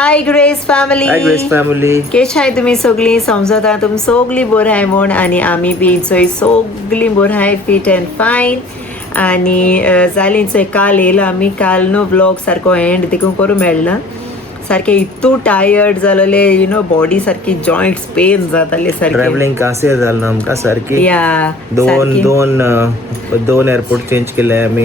हाय grace family. हाय grace family. केश हाय तुम्ही सगळी समजता तुम सगळी बरं आहे म्हण आणि आम्ही बी चोय सगळी बरं आहे फिट अँड फाईन आणि जाली चोय काल येयला आम्ही काल नो व्लॉग सारको एंड देखून करूं मेळना सारखे इतू टायर्ड जालोले यू नो बॉडी सारखी जॉइंट्स पेन जाताले सारखे ट्रॅव्हलिंग कासे जालें आमकां सारकी या दोन एअरपोर्ट चेंज केले आमी.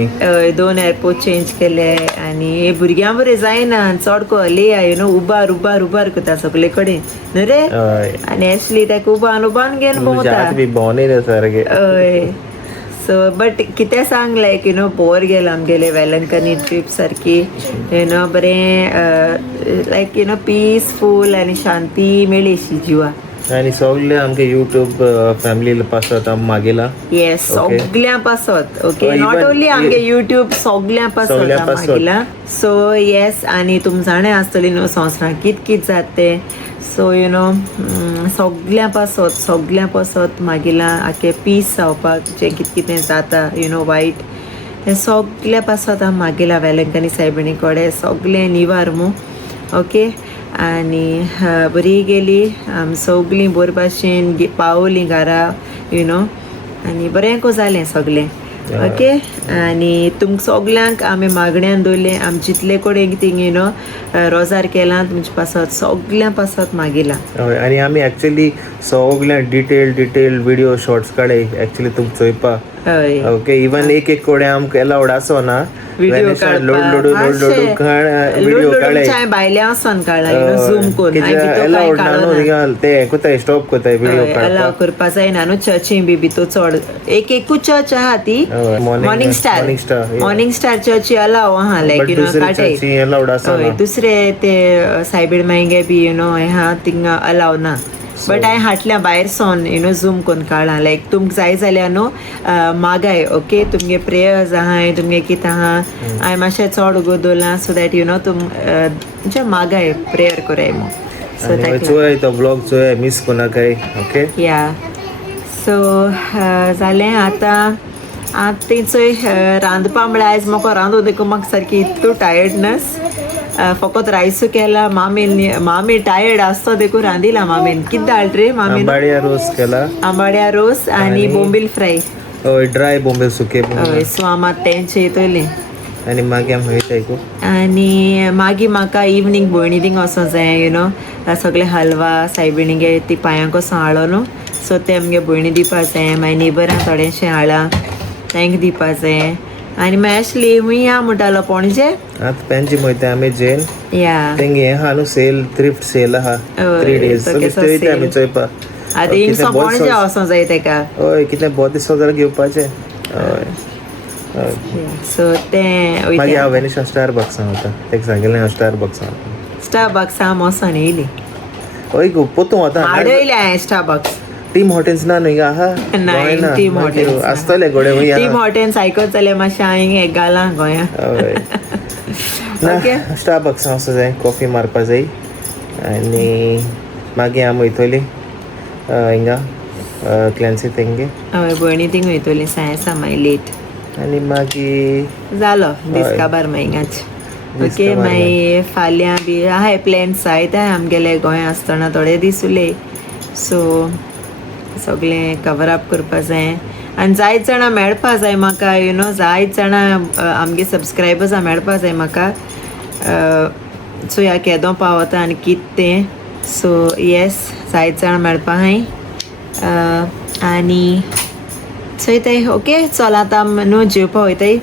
2 एअरपोर्ट चेंज केले आणि हे भुरग्यां बरें जायना चड कोले यू नो उबार करता सगळे कडेन न्हू रे आणि ऍक्चुअली ताका उबान घेवन भोंवता सारखे. सो बट कितें सांग लायक यू नो बोर गेला आमगेले वेलंकनी ट्रीप सारकी यू नो बरें लायक यू नो पीसफूल आनी शांती मेळ्ळी अशी जिवा. आणि सगळे आमगे युट्यूब फॅमिली पासत आम मागेला. येस सगळ्यां पासत ओके नॉट ओन्ली आमगे युट्यूब सगळ्यां पासत मागेला. सो येस आणि तुम जाणें आसतली न्हू संवसारान कित जाता ते सो यू नो सगळ्यां पासत मागेला आखे पीस जावपाक जे कितें जाता यू नो वायट तें सगळ्या पासत आम मागेला वेलंकनी सायबिणी कडेन सगळें निवार मू ओके. आणि बरी गेली आम सगळीं बरे भाशेन पावलीं घरा यू नो आनी बरें जालें सगळें ओके. आणि तुमकां सगल्यांक आमी मागण्यांत दवरलें आमी जितले कडेन थिंग यू नो रोजार केलां तुमचे पासत सगळ्यां पासत मागेला. आणि आमी एक्चुअली सगळ्यां डिटेल व्हिडिओ शॉर्ट्स काडे एक्चुअली तुमकां चोयपा ओके. इवन एक कडेन आमकां अलाउड आसो ना व्हिडिओ लोड व्हिडिओ काडे भायल्या वचोन काडला यू नो झूम करून अलाउड ना न्हू ते कोताय स्टॉप कोताय व्हिडिओ अलाव करपा जायना न्हू चर्चीन बी भितर चड एकूच चर्च आहा ती मॉर्निंग स्टार चर्ची अलाव आहा लायक यू नो काटे अलाउड आसा दुसरे ते सायबीड मांगे बी यू नो हे हा थिंग अलाव ना. बट हांवें हाटल्या भायर सोन यू नो झूम करून काडला लायक तुमकां जाय जाल्यार न्हू मागाय ओके तुमगे प्रेयर्स आहाय तुमगे कितें आहा हांवें मातशें चड उगो दवरलां सो दॅट यू नो तुमचे मागाय प्रेयर कोराय मो सो चोय तो ब्लॉग चोय मिस कोनाकाय ओके. या सो जालें आतां चोय रांदपा म्हळ्यार आयज म्हाका रांदूं देखून म्हाका सारकी इतलो टायर्डनस फकत रायसू केला मामी टायर्ड आसतो देखून रांदिला मामीन कितें दाळ रे मामीन आंबाड्या रोस केला आंबाड्या रोस आणि बोंबील फ्राय ड्राय बोंबील सुके सो आमात तेंचे येतले आणि मागीर आमी वयताय आणि मागीर म्हाका इवनिंग भयणी थिंग वचों जाय यू नो सगळे हलवा सायबिणीगे ती पांयांक असो हाडलो न्हू सो ते आमगे भयणी दिवपा जाय मागीर नेबरांक थोडेशें हाडा तांकां दिवपा जाय. आणि मागीर ऍक्चुअली हुंय या म्हणटालो पणजे आतां पेंजीम वयता आमी जेन या तेंगे हे आहा न्हू सेल थ्रिफ्ट सेल आहा 3 days ते आमी चोयपा आतां हिंगसो पणजे वचों जाय तेका हय कितें बोत दिसो जाल्यार घेवपाचें हय. सो तें मागीर हांव वेनिशा स्टारबक्सान वता तेका सांगिल्लें हांव स्टारबक्सा मोसन येयली हय गो पोतू वता हाडयलें हांवें स्टारबक्स टीम हॉटेल्स ना न्हू आहा टीम हॉटेल्स आसतले गोडे टीम हॉटेल्स आयकत जाल्यार मातशें हांवें एक घालां गोंयां ओके. स्टारबक्सान वचूं जाय कॉफी मारपा जाय आनी मागीर आमी वयतली हिंगा क्लॅन्सी तेंगे हय भयणी थिंग वयतली सायन्सा मागीर लेट आनी मागीर जालो दीस काबार मागीर ओके. मागीर फाल्यां बी आहाय प्लॅन्स जायताय आमगेले गोंया आसतना थोडे दीस उरले सो सगळें कवर अप करपा जाय आनी जायत जाणां मेळपा जाय म्हाका यू नो जायत जाणां आमगे सबस्क्रायबर्सां मेळपा जाय म्हाका सो ह्या केदो पावता आनी कितें तें सो येस जायत जाणां मेळपा हाय आनी चोयताय ओके. चल आतां न्हू जेवपा वयताय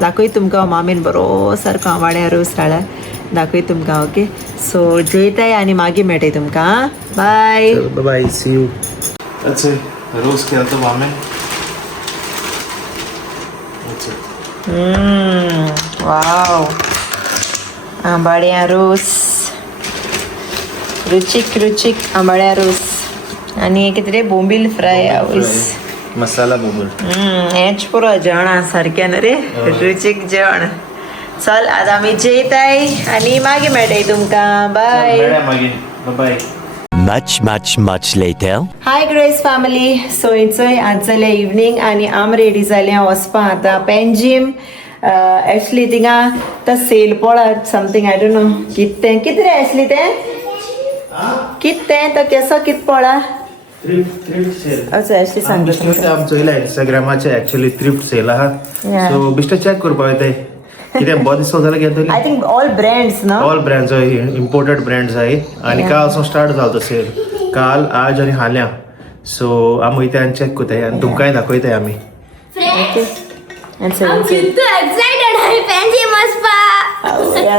दाखय तुमकां मामीन बरो सारको आंबाड्या रोस हाडला दाखय तुमकां ओके. सो जेयताय आनी मागीर मेळटाय तुमकां बाय बाय सी यू. अच्छा रोस केला तो मामे वाव आंबाड्या रोस रुचीक आंबाड्या रोस आनी कितें रे बोंबील फ्राय आवयस मसाला बोंबील हेच पुरो जेवणा सारकें न्हू रे रुचीक जेवण. चल आतां आमी जेयताय आनी मागीर मेळटाय तुमकां बाय बाय. Much later. हाय ग्रेस फॅमिली. सो इचोय आज जालें इवनिंग आनी आम रेडी जालें वचपा आतां पेंजीम ॲशली थिंगा तर सेल पळत समथींग आय डोंट नो कितें रे ॲशली तें कितें तो केसो कित पळा अच्छा ॲशली सांगता आमचो इंस्टाग्रामाचे एक्चुअली थ्रिफ्ट सेल आहा सो बिश्टें चॅक करपा वयताय कितें बरो दिसो जाल्यार घेतली I think all brands know all brands imported brands आहाय आनी काल पासून स्टार्ट जालो तो सेल काल आज आनी हाल्या सो आमी वयताय आनी चॅक कोताय आनी तुमकांय दाखयताय आमी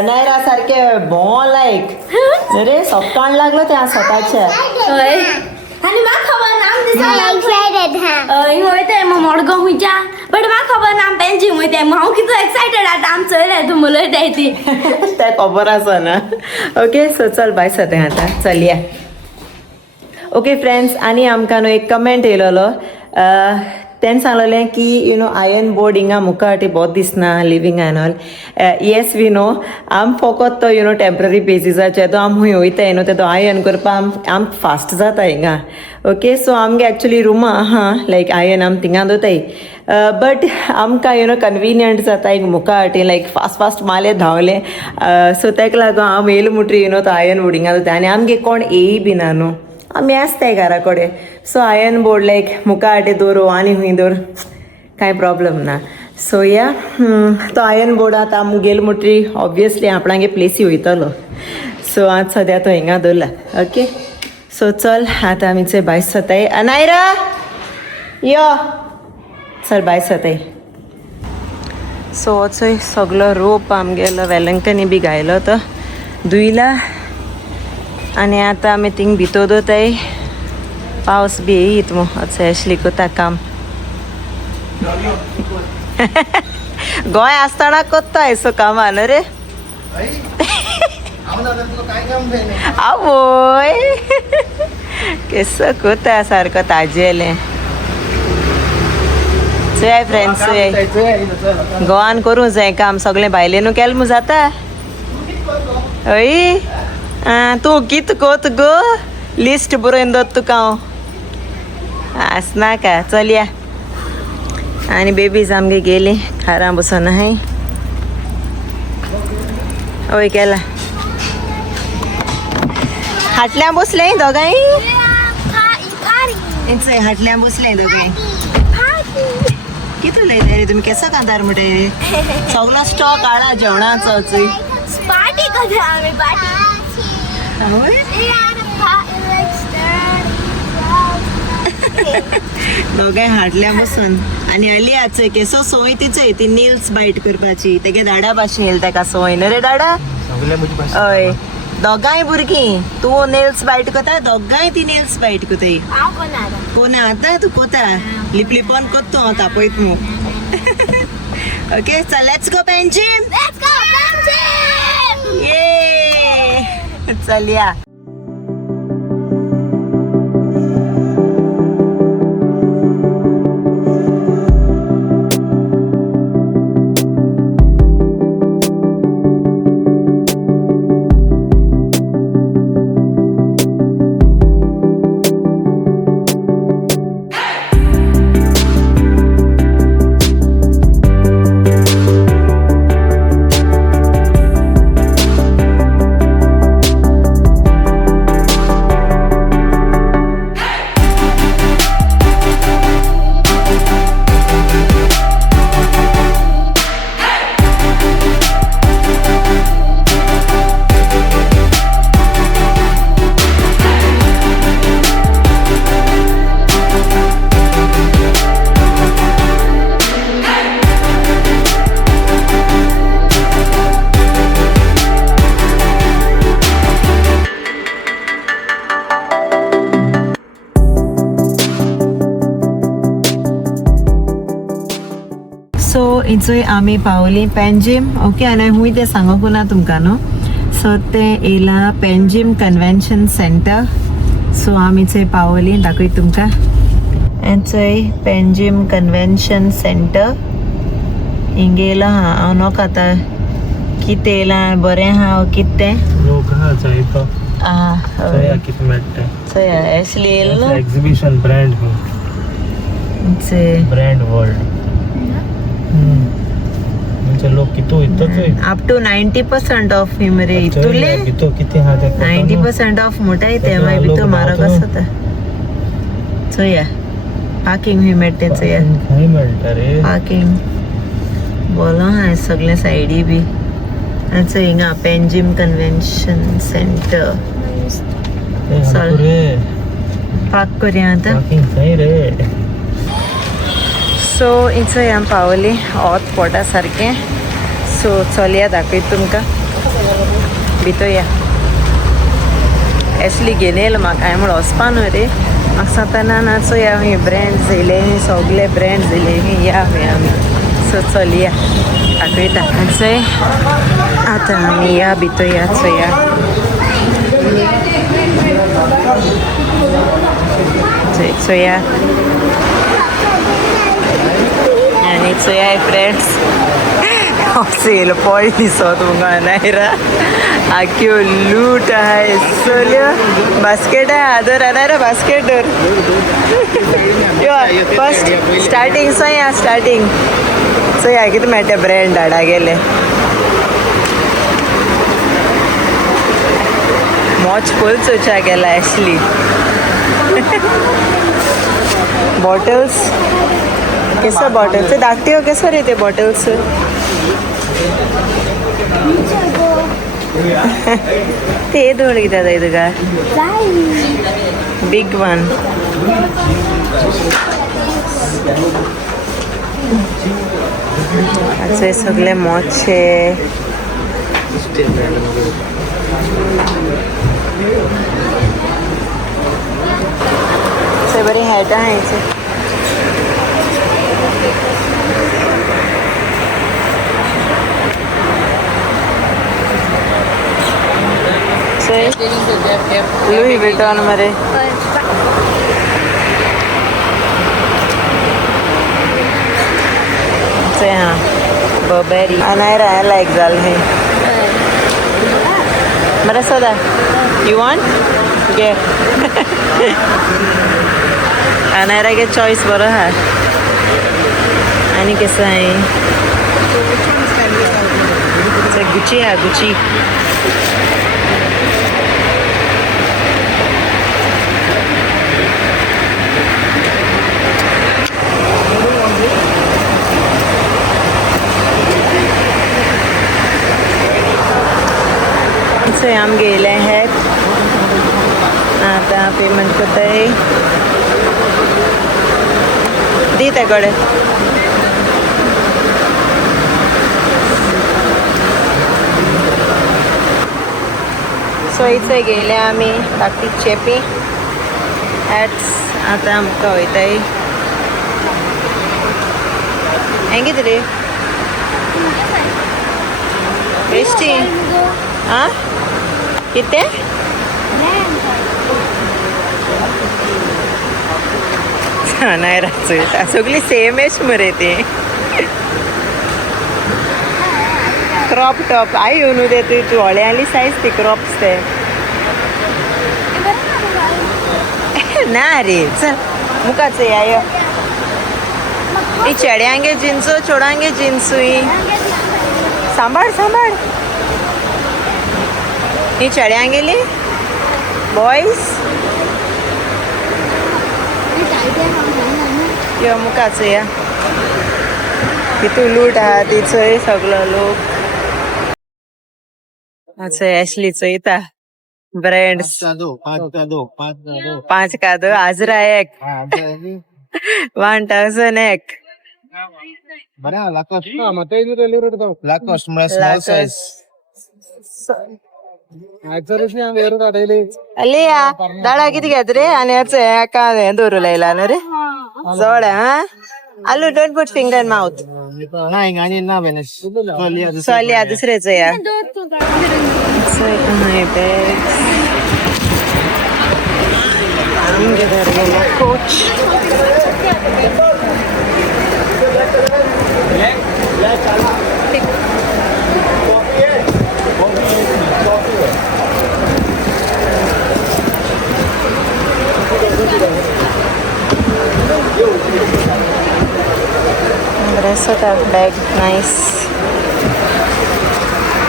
नायरा सारखे भों लायक रे सोपकाण लागलो त्या स्वताच्या आणि मा खबर नाम होते मग मडगाव हुईच्या बट मा खबर नाम पेंजी होते मग हांव कितलो एक्साइटेड आता आम चोयले तू मुलं ती त्या खबर आसा ना ओके सो चल बाय सते आता चलया ओके फ्रेंड्स आनी आमकां न्हू एक कमेंट येयलोलो तेन सांगलेलें की यू नो आयर्न बोर्ड हिंगा मुखार वाटी बहुत दिसना लिवींग एन ऑल येस वी नो आम फकत तो यू नो टेम्पररी बेसिसाचे तो आम हूंय वयताय न्हू ते आयर्न करपा आम फास्ट जाता हिंगा ओके सो आमगे एक्चुअली रुमा आहा लायक आयर्न आम थिंगा दोताय बट आमकां यू नो कन्विनियंट जाता हिंग मुखार वाटी लायक फास्ट माले धांवले सो तेका लागून हांव येयलो मुटरी यू नो तो आयर्न बोर्ड हिंगा दोताय आनी आमगे कोण येय बी ना न्हू आमी आसताय घरा कडेन सो आयर्न बोर्ड लायक मुखार वाटे दवरू आनी हूंय दवर कांय प्रॉब्लम ना सो या तो आयर्न बोर्ड आतां आमी गेलो मुटरी ऑब्वियसली आपणागे प्लेसी वयतलो सो आज सद्या तो हिंगा दवरला ओके सो चल आतां आमी चोय भायर सरताय नायरा यो चल भायर सरताय सो हो चोय सगलो रोप आमगेलो वेलंकनी बी घायलो तो धुयला आनी आतां आमी थिंग भितर दोताय पावस बी येयीत मो अच्छा ॲशली कोता काम गोंय आसतना कोत्ता एसो कामा न्हू रे आवय केसो कोता सारको ताजेलें चोय फ्रेंड्स चोय गोवान करूं जाय काम सगळें भायलेनू केलें मू जाता हय तूं कित कोत गो लिस्ट बरोवन दोत तुका हांव आसनाका चलया आनी बेबीज आमगे गेली खारा बसून आहाय ओय केला हाटल्या बसले दोगांय हाटल्या बसले दोगांय कितू लयता रे तुमी केसो कांतार मुटे सगलो स्टॉक हाडा जेवणाचो चोय पार्टी करता आम्ही पार्टी दोगांय हाटल्या बसून आनी अलिया चोय केसो सोय तिचोय ती नेल्स बायट करपाची तेगे दाडा भाशेन तेका सोय न्हू रे दाडा हय दोगांय भुरगीं तूं नेल्स बायट कोता दोगांय ती नेल्स बायट कोताय कोना आतां तूं कोता लिप लिपोन कोत्तो हांव तापयत मू ओके चल लेट्स गो पेंजीम ये चलया सो इचोय आमी पावली पेंजीम ओके आनी हूंय तें सांगोकू ना तुमकां न्हू सो तें येयला पेंजीम कन्वेंशन सेंटर सो आमी थंय पावली दाखय तुमकां थंय पेंजीम कन्वेंशन सेंटर हिंग येयला हांव नोक आतां कितें येयलां बरें आहा कितें लोक आहा जायतो चोया कितें मेळटा चोया ॲशली येयलो एक्झिबिशन ब्रँड ब्रँड वर्ल्ड आमचे लोक किती इथंच अप टू 90% ऑफ हिमरे तुले किती हा 90% ऑफ मोठा येते माय भी तो मारा कसं तर चोया पार्किंग हिमेटे चोया काय म्हणता रे पार्किंग बोलो हा सगळे साइडी बी अच्छा हिंगा पेंजिम कन्वेंशन सेंटर चल पार्क करूया आता रे सो इथं या पावली ऑत पोटा सारखे सो चलया दाखयत तुमकां भितर या एसली घेनेल म्हाका हांवें म्हण वचपा न्हू रे म्हाका सांगतना ना सो या ब्रँड्स येयले सगळे ब्रँड्स येयले या आमी सो चलया दाखयता चोय आतां आमी या भितर या चोया चोया आणि चोया फ्रेंड्स सेल पॉल दिसत तुमकां नायरा आख्यो लूट आहाय चलयो बास्केट आहा आदर आनायरा बास्केट दर फर्स्ट स्टार्टींग सोया स्टार्टींग चोया कितें मेळटा ब्रँड हाडा गेले मॉच फुल चोवच्या गेला ॲशली बॉटल्स कैसा बॉटल्स दाखते हो कैसा रहते बॉटल्स ते दोन किती जाय तुका बिग वन असे सगळे मोचे बरी हॅट आहे लुई विटॉन मरे से हाँ बर्बेरी अनायरा है लाइक जाल है मरा सोदा यू वांट गे अनायरा के चॉइस बरं हा आणि कसं आहे गुची हा गुची आम गेले आहेत आता पेमेंट करत आहे दी त्याकडे सो इथे गेले आम्ही बाकी चेपी ॲट्स आता आमकां वयताय हेंगे रे बेश्टी आं किती नाही राहत सगळी सेमच मरे ते क्रॉप टॉप आई येऊन दे तू हळ्याली साईज ती क्रॉप्स ते ना रे चल मुखाच या ही चेड्यांगे जिन्स चोडांगे जिन्स सांभाळ सांभाळ ही चढ्या गेली बॉयज किंवा मुखाच या तिथू लूट आहा तिचंय सगळं लोक अच्छा ॲशलीचं इथं ब्रँड्स 5 का दो आजरा एक 1000 एक स्मॉल साइज अलिया दाडा किती घेत रे आणि एका दोरू लायला ना रे जवळ हा आलू डोंट पुट फिंगर माउथ सोलिया दुसरेच या coach rest of that bag nice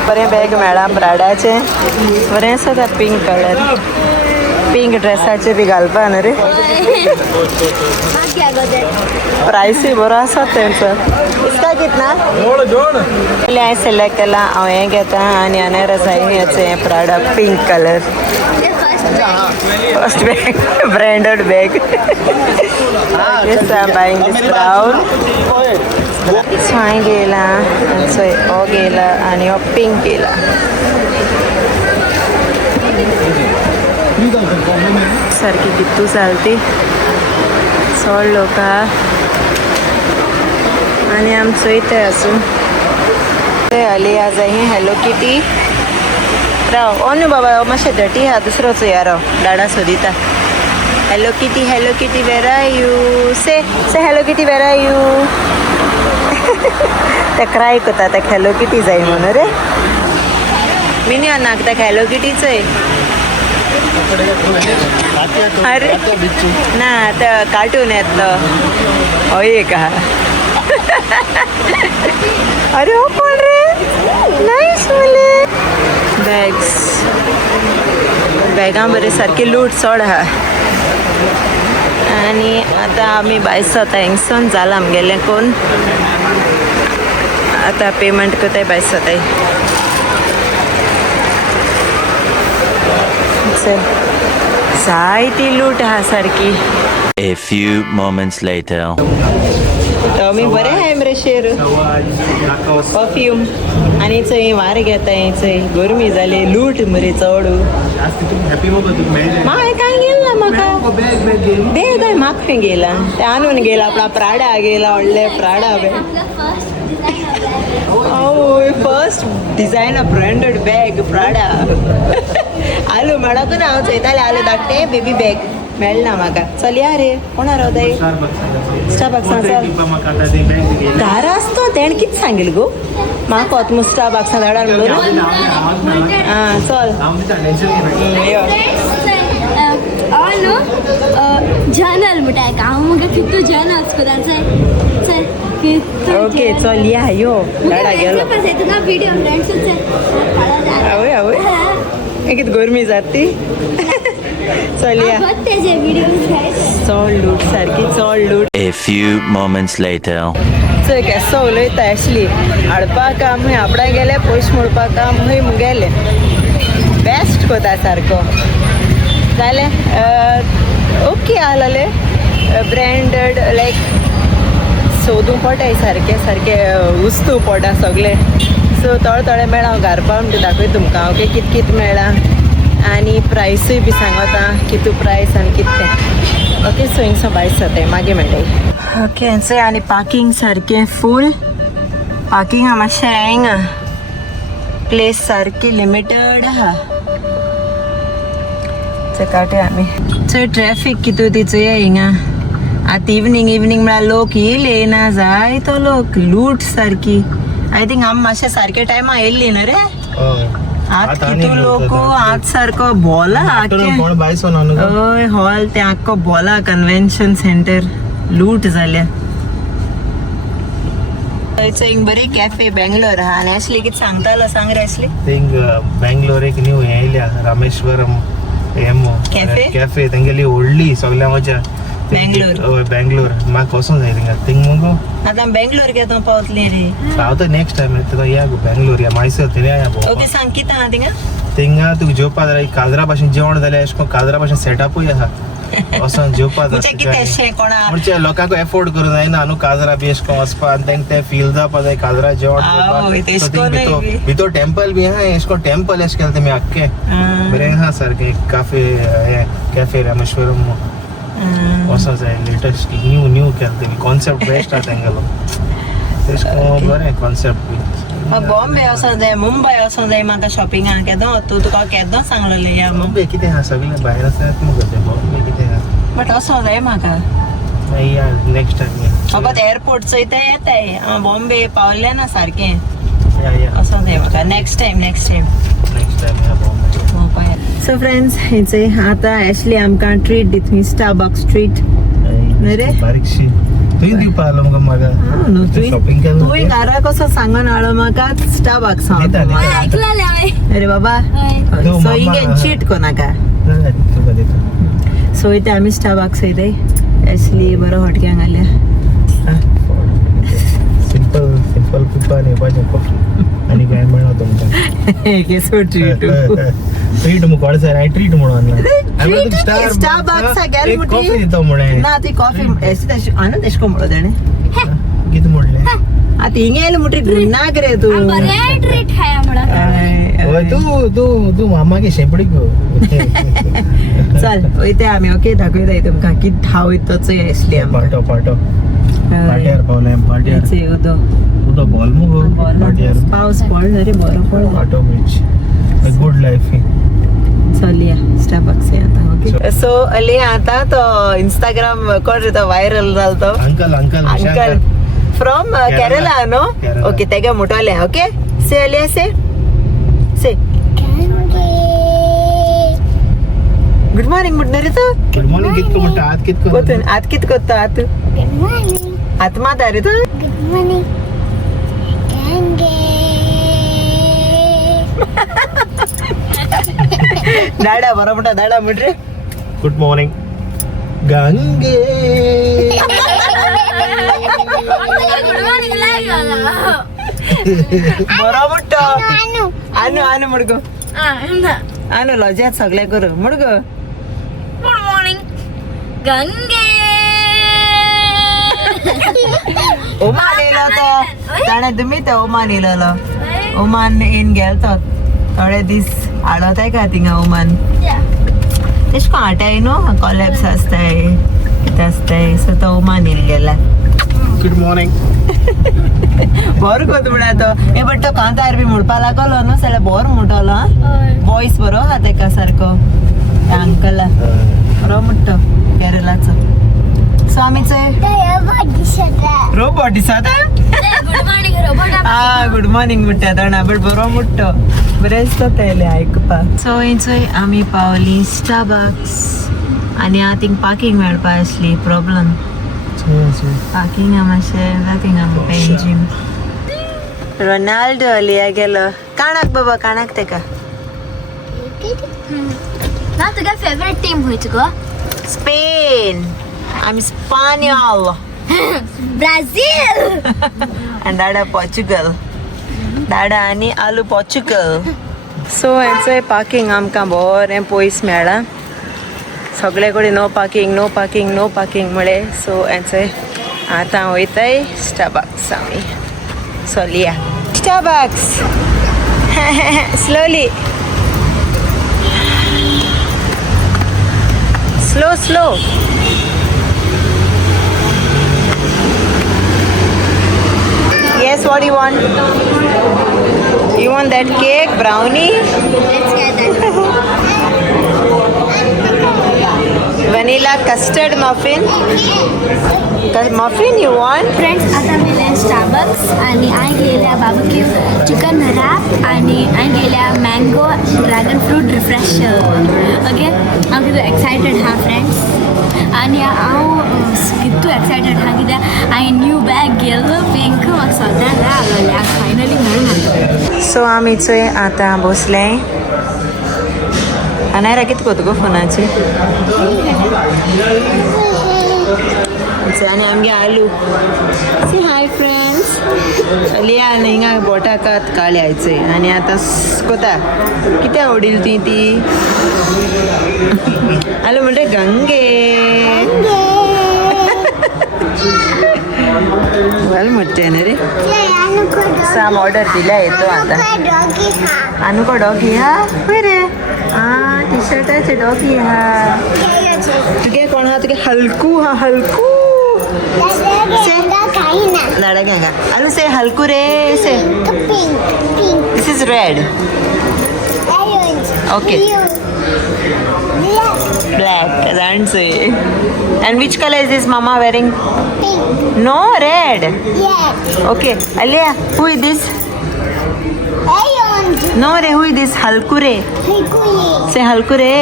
बरें बॅग मेळ्ळा प्राडाचें बरें आसा तें पिंक कलर पिंक ड्रेसाचें बी घालपा न्हू रे प्रायसूय बरो आसा तेंचो इसका कितना हांवें सिलेक्ट केला हांव हें घेता आनी अनेर आसा हेचें Prada pink colour first bag branded bag yes I am buying this brown so हांवें घेयला सो हो घेयला आनी हो पिंक घेयला सारकी कितू चलती चड लोक आनी आमी चोयताय आसूं हाली आज ही हॅलो किटी राव ओनू बाबा मातशें धटी हा दुसरो चोया राव डाडा सोदिता hello Kitty where are you say hello Kitty where are you ते क्राय करता ताका हॅलो किटी जाय म्हणून रे मिनी नाक ताका हॅलो किटी चोय अरे ना तो कार्टून येतलो हय का अरे हो कोण रे नाईस मुले बॅगां बरे सारकी लूट चड आहा आनी आतां आमी भायर सरता हिंगसून जालां आमगेलें कोण आतां पेमेंट कोताय भायर सरताय जायती लूट आहा सारकी A few moments later. मी बरें आहाय मरे शेर परफ्यूम आनी चंय वार घेताय चंय गरमी जाली लूट मरे चड हांवें कांय गेल ना म्हाका बॅग हांवें म्हाका खंय गेला तें आणून गेला आपणा प्राडा गेला व्हडले प्राडा बॅग आवय first design branded bag Prada आलू मेळोकूच ना हांव चोयतालें आलू धाकटे बेबी बॅग मेळना म्हाका चल या रे कोणा रावताय स्टारबक्सान चल घरा आसतो तेणें कितें सांगिल्लें गो म्हाका वत मुगो स्टारबक्सान धाडार म्हणून आं चल यो जर्नल म्हणटा हांव म्हाका कितू जर्नल्स कोता चल ओके चल या यो धाडा गेलो तुका व्हिडिओ आवय आवय कितें गरमी जाती चल या चड लूट सारकी चड लूट A few moments later. चल केसो उलयता आसली हाडपाक आमी आपणा गेले पयशे मोडपाक आमी मुगेले बेस्ट कोता सारको जालें ओके आहलेले ब्रँडेड लायक सोदूं पडटाय सारकें सारकें वस्तू पडटा सगळे सो थोडे मेळा हांव घालपा म्हणटा दाखय तुमकां ओके कित मेळ्ळा आनी प्रायसूय बी सांगता कितू प्रायस आनी कितें ओके सो हिंगसो भायर सरताय मागीर मेळटाय ओके चोय आनी पार्किंग सारकें फूल पार्किंगा मातशें हांगा प्लेस सारकी लिमिटेड आहा चल काटे आमी चोय ट्रॅफिक कितू ती चोया हिंगा आतां इवनिंग म्हळ्यार लोक येयना जाय तो लोक लूट सारकी आय थिंक आमी मातशें सारके टायमा येयल्ली न्हू रे आत कितू लोक आज सारको बोला हय हॉल ते आख्खो बोला कन्वेन्शन सेंटर लूट जाल्या थंय बरी कॅफे बेंगलोर आहा आनी असली कितें सांगतालो सांग रे असली बेंगलोर एक न्यू येयल्या रामेश्वरम कॅफे तेंगेली व्हडली सगळ्या मजा बेंगलोर म्हाका वचूंक जाय थिंगा मुगो आतां बेंगलोर घेतो पावतली रे पावता नेक्स्ट टायम तुका या गो बेंगलोर या मायसर थंय या ओके सांग कितें आहा थिंगा थिंगा तुका जेवपा जाल्यार काजरा भाशेन जेवण जाल्यार अशें करून काजरा भाशेन सेटअपूय आहा वचोन जेवपा म्हणजे लोकांक एफोर्ड करूं जायना न्हू काजरा बी अशें करून वचपा आनी तेंका तें फील जावपा जाय काजरा जेवण भितर टेंपल बी आहा अशें करून टेंपल अशें केलें तेमी आख्खें बरें आहा सारकें कॅफे रामेश्वरम वचों जाय लेटेस्ट न्यू केलें तेमी कॉन्सेप्ट बेस्ट आहा तेंगेलो अशें करून बरें कॉन्सेप्ट बी बॉम्बे वचों जाय मुंबय वचों जाय म्हाका शॉपिंगाक केदो तुका केदो सांगलोलें या बॉम्बे कितें आहा सगळें भायर आसात मुगो तें बॉम्बे कितें आहा बट वचों जाय म्हाका या नेक्स्ट टायम म्हाका एअरपोर्ट चोयता येताय बॉम्बे पावलें ना सारकें या वचों जाय म्हाका नेक्स्ट टायम या बॉम्बे सो फ्रेंड्स हेचें आतां ॲशली आमकां ट्रीट दित स्टारबक्स ट्रीट रे बारीकशी तुही दिवपा आलो म्हाका शॉपिंग केलं तू घरा कसं सांगून आलो म्हाका स्टारबक्स दिता, दिता. ऐकलेलं हांवें. अरे बाबा तो सो मामा- हिंगे चीट कोनाका तुका दिता. सो इथे आम्ही स्टारबक्स येते ऍक्च्युली बरं हॉटक्यांग आल्या सिंपल पिप्पा नेवपाचें कॉफी आनी काय मेळना तुमकां केसो ट्रीट ट्रीट मुकोड सर हांवें ट्रीट म्हणून आणला स्टारबक्स गेल एक कॉफी मुठी दिता म्हणे ना ती कॉफी एसी तशी आनंद एशको म्हणलो तेणे कितें म्हणलें आता हिंगे येयला मुठी नाक रे तू बरें ट्रीट खाया म्हणून. ओय तू मामागे शेंपडी गो चल वयते आमी ओके दाखयताय तुमकां कित हांव इतोच आसली आमकां पाटो पाट्यार पावले पाट्यार याचे उदो बॉल मुगो पाट्यार पावस पडलो रे बरो पडलो पाटो बीच गुड लाईफ चल या स्टारबक्स आता ओके सो अली आता तो इंस्टाग्राम कोण रे तो व्हायरल जालो तो uncle from Kerala no Kerala. Okay तेगे मुटोले ओके से अलिया से गुड मॉर्निंग म्हणणार रे तू गुड मॉर्निंग कितको म्हणटा आत कितको कोतून आत कित कोत्तो आत आत माता रे तू दाडा बरो म्हणटा दाडा म्हण रे गुड मॉर्निंग गंगे गुड मॉर्निंग लागला. बरो म्हणतो आनू आनू मुडगो गुड आनू लॉजात सगळे करू मुडगो मॉर्निंग गंगे. ओमान येयलो तो ताणे तुमी ते ओमान येयलो ओमान येन गेलतो थोडे दीस आडवताय का थिंगा ओमान तेश को आटाय न्हू कॉलेब्स आसताय कितें आसताय सो तो ओमान येयन गेला गुड मॉर्निंग बरो कोत म्हणा तो हे बट तो कांतार बी म्हणपा लागलो न्हू जाल्यार बरो म्हणटलो वॉयस बरो आहा तेका सारको त्या अंकला बरो म्हणतो केरलाचो सो आमी चोय रोबोट दिसता good morning robot. Good morning म्हणटा दोना बट बरो म्हणतो बरें दिसता तेले आयकपाक सो थंयचोय आमी पावली स्टारबक्स आनी हांव थिंग पार्किंग मेळपा आसली प्रॉब्लम पार्किंगा मातशें जातींग आमकां पेंजीम रोनाल्डो लिया गेलो काणाक बाबा काणाक तेका ना तुगे फेवरेट टीम खंयची गो? स्पेन आमी स्पानियोल ब्राझील. आनी दाडा पोर्चुगल दाडा आनी आलू पोर्चुगल सो हेंचोय पार्किंग आमकां बरें पयस मेळ्ळा सगळे कडेन नो पार्किंग म्हळे सो हेंचोय आतां वयताय स्टारबक्स आमी चलया Starbucks slowly slow Yes, what do you want? You want that cake, brownie? Let's get that. Vanilla custard muffin? Muffin you want? Friends आता गेल्या स्टारबक्स आणि हांवें गेल्या बार्बेक्यू चिकन रॅप आणि हांवें गेल्या mango dragon fruit refresher okay हांव कितू एक्सायटेड हा फ्रेंड्स आणि हांव कितू एक्सायटेड हा कित्याक हांवें न्यू बॅग गेलो पिंक म्हाका सद्यां जाय आसलें फायनली मेळून सो आमी चोय आतां बसले अनायरा कितें कोत गो फोनाची आनी आमगे आलू सी हाय फ्रेंड्स लिया आनी हिंगा बोटाकात काळे आयचंय आनी आतां कोता कितें आवडील ती आलू म्हणटा गंगे बरें म्हणटा न्ही रे साम ऑर्डर दिल्या येतो आतां आनुको डॉगी हा पळय रे टी शर्टाचे डॉगी हा तुगे कोण हा तुगे हलकू हा हलकू लाडा घेगा आलू से हलकू रे say this is red okay black that's it and which color is this mama wearing Pink. no red Yes. okay Alia who is this Orange. No रे हुई दिस हलकुरे से हलकुरे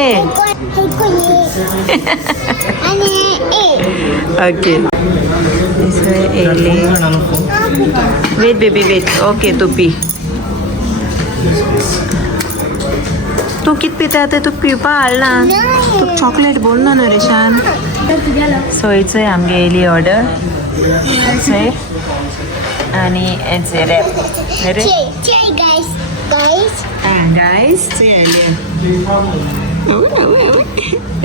okay wait baby wait okay तू पी तू कित पिता ते तू पिवपा हाडला तू चॉकलेट बोल ना रे शान सो इट्स आमगे येयली ऑर्डर आणि हेचे रॅप रे गाइस से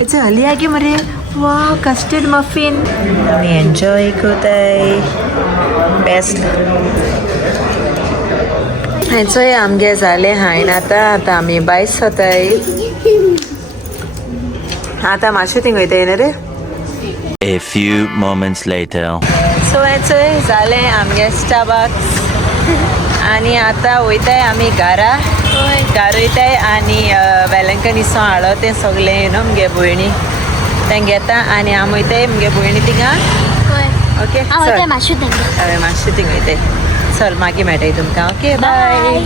इट्स हलिया की मरे वा कस्टर्ड मफिन आम्ही एन्जॉय करताय बेस्ट हेचोय आमगे जाले हायन आता आम्ही बायस होताय आता माशू थिंग वयताय ना रे A few moments later. So हेचोय जाले आमगे स्टारबक्स आणि आता वयताय आमी घरा वयताय आणि वेलंकन इसो हाडो तें सगळें न्हू मुगे भयणी तें घेता आणि हांव वयताय मुगे भयणी थिंगा ओके हांव मातशें हांवें मातशें थिंग वयताय चल मागीर मेळटाय तुमकां ओके बाय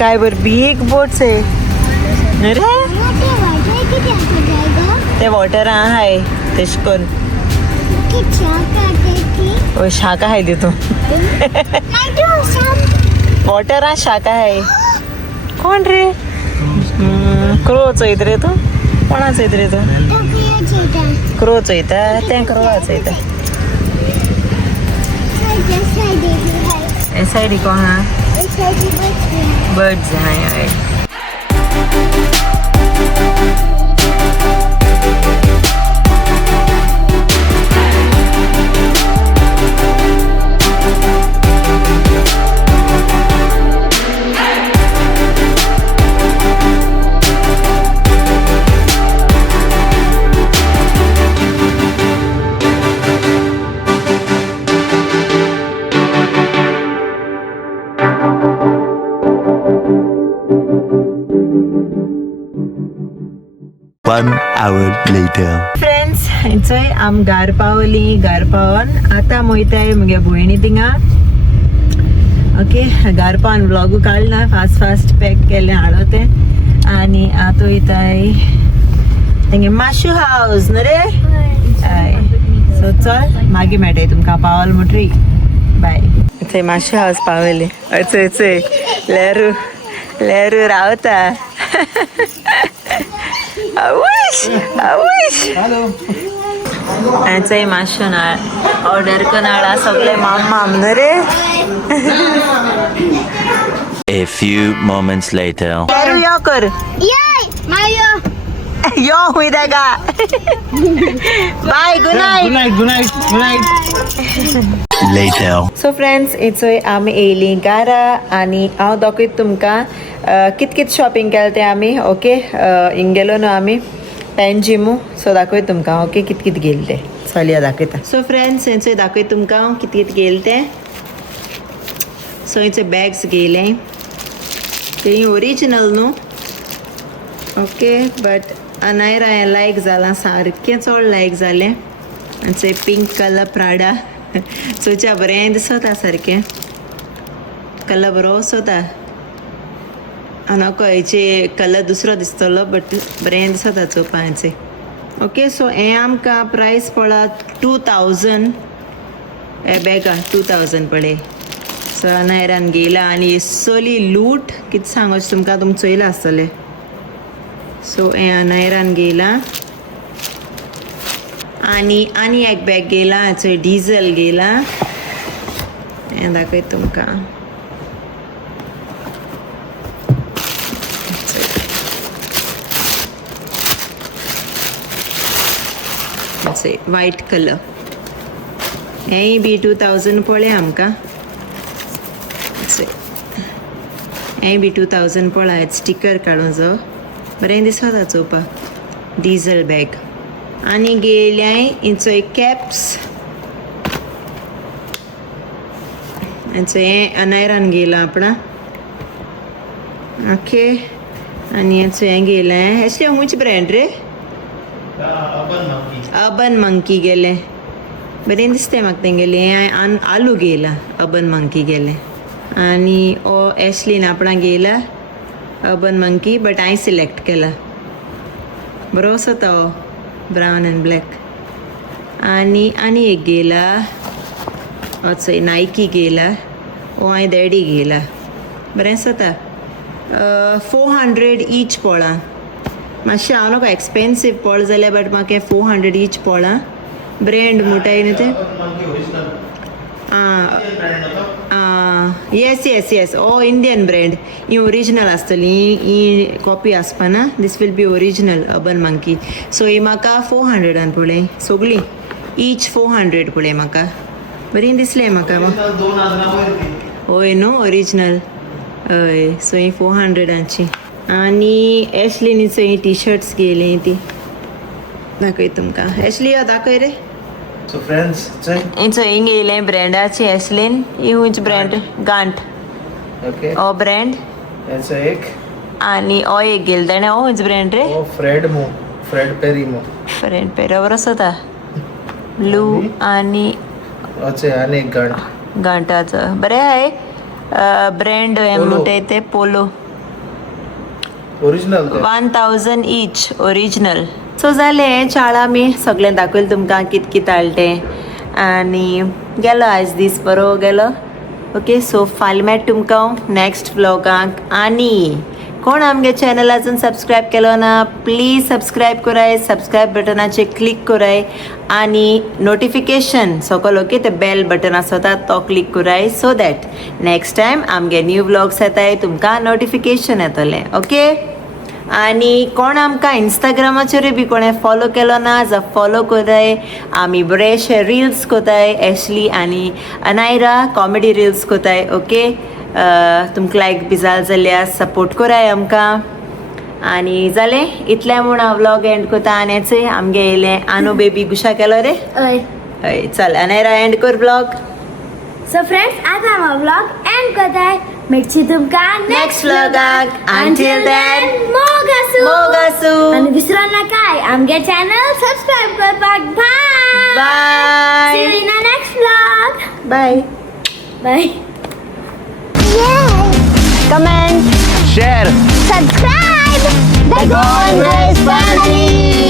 काय बर बिग बोट्स आहे अरे ते वॉटर आहाय तेश कोन ओ शाखा आहे तिथून वॉटर आ शाखा आहे कोण रे क्रोच येत रे तू कोणाच येत रे तू क्रोच येता ते क्रोवाच येता ए साइड को हा बर्ड्स हाय One hour later. फ्रेंड्स हेंचोय आम घार पावली घार पावन आता मोयताय मुगे भयणी थिंगा ओके घार पावन व्लॉगू काडला फास्ट पॅक केले हाडो ते आणि आता वयताय तेंगे माशू हाऊस न्हू रे हय सो चल मागीर मेळटाय तुमकां पावल म्हणटरी बाय थंय माशू हाऊस पावले चय लेरू लेरू रावता हेचंय माशून ऑर्डर करून हाडा सगळे माम न्हू रे A few moments later. Leru यो कर यो हुई देगा bye good night Later. So friends इचोय आमी येयली घारा आणि हांव दाखयत तुमकां कित शॉपिंग केलें तें आमी ओके हिंग गेलो न्हू आमी पेनजिमू सो दाखयत तुमकां ओके कित गेल तें चलया दाखयता सो फ्रेंड्स हेंचोय दाखयत तुमकां कित गेल तें सो हेंचे बॅग्स गेले ते ओरिजिनल न्हू ओके बट अनायरा हें लायक जालां सारकें चड लायक जालें आनी पिंक कलर प्राडा चोवच्या बरें दिसता सारकें कलर बरो दिसता नको हेचे कलर दुसरो दिसतलो बट बरें दिसता चोवपा हेचे ओके सो हें आमकां प्रायस पडला 2000 हे बॅगा 2000 पडले सो अनायरान गेला आनी सोली लूट कितें सांगोच तुमकां तुमी चोयलां आसतलें सो हें अनायरान गेला आनी एक बॅग गेला हेचो डिझल गेला हें दाखयत तुमकां व्हाईट कलर हेंय बी 2000 पळय आमकां हेंय बी 2000 पळय स्टिकर काडून जो बरें दिसता चोवपाक डिझल बॅग आनी गेल्याय इंचो एक कॅप्स हेंचो हें अनायरान गेला आपणा ओके आनी हेंचो हें गेलें एशें हुंच ब्रँड रे अर्बन मंकी गेले बरें दिसता म्हाका तेंगेलें हें आलू गेला अर्बन मंकी गेलें आनी ओ एशलीन आपणा गेला अर्बन मंकी बट हांवें सिलेक्ट केला बरो असो तो ब्रावन एंड ब्लॅक आनी एक गेला असो नायकी गेला ओ हांवें डॅडी गेला बरें आसा 400 ईच पळां मातशें हांव नका एक्सपेन्सीव पळ जाल्यार बट म्हाका 400 ईच पळां ब्रँड मुटाय न्हू ते येस ओ इंडियन ब्रँड ही ओरिजिनल आसतली ही कॉपी आसपाना this will be original Urban Monkey so ही म्हाका 400 पळय सगळी ईच 400 पळय म्हाका बरी दिसलें म्हाका होय न्हू ओरिजिनल हय सो ही 400ची आनी एशलीनीचो ही टी शर्ट्स गेली ती दाखय तुमकां एशली दाखय रे सो फ्रेंड्स हिंचो हिंग येयलें ब्रँडाची एशलीन ही हुंच ब्रँड गांठ ओके हो ब्रँड हेचो एक आनी हो एक गेल ताणें हो हुंच ब्रँड रे ओ फ्रेड पेरीमो फ्रेंड पेरा बरो आसा ब्लू आनी ओचे आनी एक गांठ गांठाचो बरें हाय ब्रँड हें म्हणटाय ते polo original 1000 each original so जालें चाळा आमी सगळें दाखयलें तुमकां कित कित हाडलें तें आनी गेलो आयज दीस बरो गेलो ओके सो फाल्यां मेळट तुमकां नेक्स्ट व्लॉगाक आनी कोण आमगे चॅनल अजून सबस्क्रायब केलो ना प्लीज सबस्क्रायब कराय सबस्क्रायब बटनाचेर क्लिक कराय आनी नोटिफिकेशन सकयल ओके ते बेल बटन आसता तो क्लिक कराय सो दॅट नेक्स्ट टायम आमगे न्यू व्लॉग्स येताय तुमकां नोटिफिकेशन येतलें ओके आनी कोण आमकां इंस्टाग्रामाचेर बी कोणें फॉलो केलो ना जा फॉलो कराय आमी बरेशे रिल्स कोताय एशली आनी अनायरा कॉमेडी रिल्स कोताय ओके तुमकां लायक बी जाल जाल्यार सपोर्ट कराय आमकां आनी जालें इतलें म्हूण हांव व्लॉग एंड कोता आनी आमगे येयलें आनू बेबी गुशा केलो रे हय चल अनायरा एंड कर व्लॉग सो फ्रेंड्स आतां हांव व्लॉग एंड कोताय मेळची तुमकां नेक्स्ट व्लॉगाक अंटील देन मोगासू आनी विसरो नाकाय आमगे चॅनल सबस्क्रायब करपाक bye bye see you in the next vlog bye bye comment Share. subscribe the GOANVIBES family.